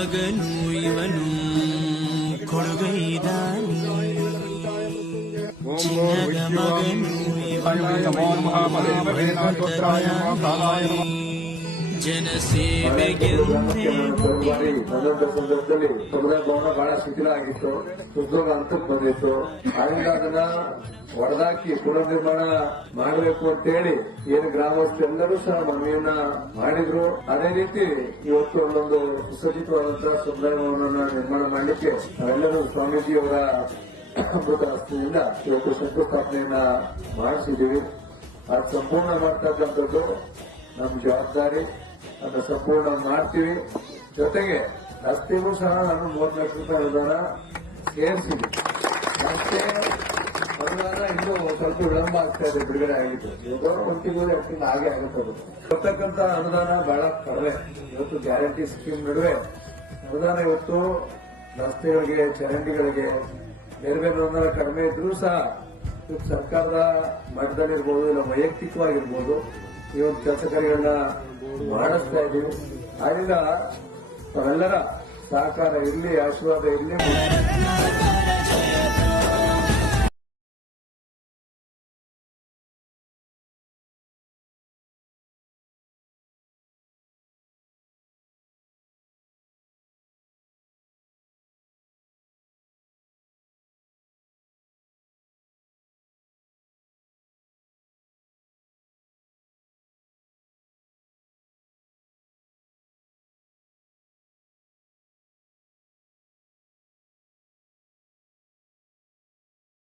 ಮಗನು ಇವನು ಕೊಡುಗೈದಾನಿ ಚಿನ್ನದ ಮಗನು ಜನಸೇವೆಗೆಂದೇ ಸಂದರ್ಭದಲ್ಲಿ ಸಮುದಾಯ ಭವನ ಬಹಳ ಶಿಥಿಲ ಆಗಿತ್ತು, ಉದ್ಯೋಗ ಹಂತಕ್ಕೆ ಬಂದಿತ್ತು. ಆದ್ರಿಂದ ಅದನ್ನ ಹೊಡೆದಾಕಿ ಪುನರ್ ನಿರ್ಮಾಣ ಮಾಡಬೇಕು ಅಂತ ಹೇಳಿ ಏನು ಗ್ರಾಮಸ್ಥರೆಲ್ಲರೂ ಸಹ ಮನವಿಯನ್ನ ಮಾಡಿದ್ರು. ಅದೇ ರೀತಿ ಇವತ್ತು ಒಂದೊಂದು ಸುಸಜ್ಜಿತವಾದಂತಹ ಸಮುದಾಯ ಭವನನ್ನ ನಿರ್ಮಾಣ ಮಾಡಲಿಕ್ಕೆ ನಾವೆಲ್ಲರೂ ಸ್ವಾಮೀಜಿಯವರ ಅಮೃತ ಹಸ್ತಿಯಿಂದ ಇವತ್ತು ಶಂಕುಸ್ಥಾಪನೆಯನ್ನ ಮಾಡಿಸಿದ್ದೀವಿ. ಅದು ಸಂಪೂರ್ಣ ಮಾಡ್ತಕ್ಕಂಥದ್ದು ನಮ್ಮ ಜವಾಬ್ದಾರಿ. ಅದನ್ನ ಸಂಪೂರ್ಣ ಮಾಡ್ತೀವಿ. ಜೊತೆಗೆ ರಸ್ತೆಗೂ ಸಹ ನಾನು 30 ಲಕ್ಷ ರೂಪಾಯಿ ಅನುದಾನ ಸೇರಿಸಿದ್ವಿ. ರಸ್ತೆ ಅನುದಾನ ಇನ್ನೂ ಸ್ವಲ್ಪ ವಿಳಂಬ ಆಗ್ತಾ ಇದೆ, ಬಿಡುಗಡೆ ಆಗಿತ್ತು. ಇವಾಗ 1 ತಿಂಗಳು 2 ತಿಂಗಳು ಹಾಗೆ ಆಗುತ್ತದೆ. ಬರ್ತಕ್ಕಂಥ ಅನುದಾನ ಬಹಳ ಕಡಿಮೆ. ಇವತ್ತು ಗ್ಯಾರಂಟಿ ಸ್ಕೀಮ್ ನಡುವೆ ಅನುದಾನ ಇವತ್ತು ರಸ್ತೆಗಳಿಗೆ, ಚರಂಡಿಗಳಿಗೆ ಬೇರೆ ಬೇರೆ ಅನುದಾನ ಕಡಿಮೆ ಇದ್ರೂ ಸಹ ಇವತ್ತು ಸರ್ಕಾರದ ಮಟ್ಟದಲ್ಲಿರ್ಬೋದು, ಇಲ್ಲ ವೈಯಕ್ತಿಕವಾಗಿರ್ಬೋದು ಈ ಒಂದು ಕೆಲಸ ಕಾರ್ಯಗಳನ್ನ ಮಾಡಿಸ್ತಾ ಇದ್ದೀವಿ. ಆದ್ರಿಂದ ತಾವೆಲ್ಲರ ಸಹಕಾರ ಇರಲಿ, ಆಶೀರ್ವಾದ ಇರಲಿ.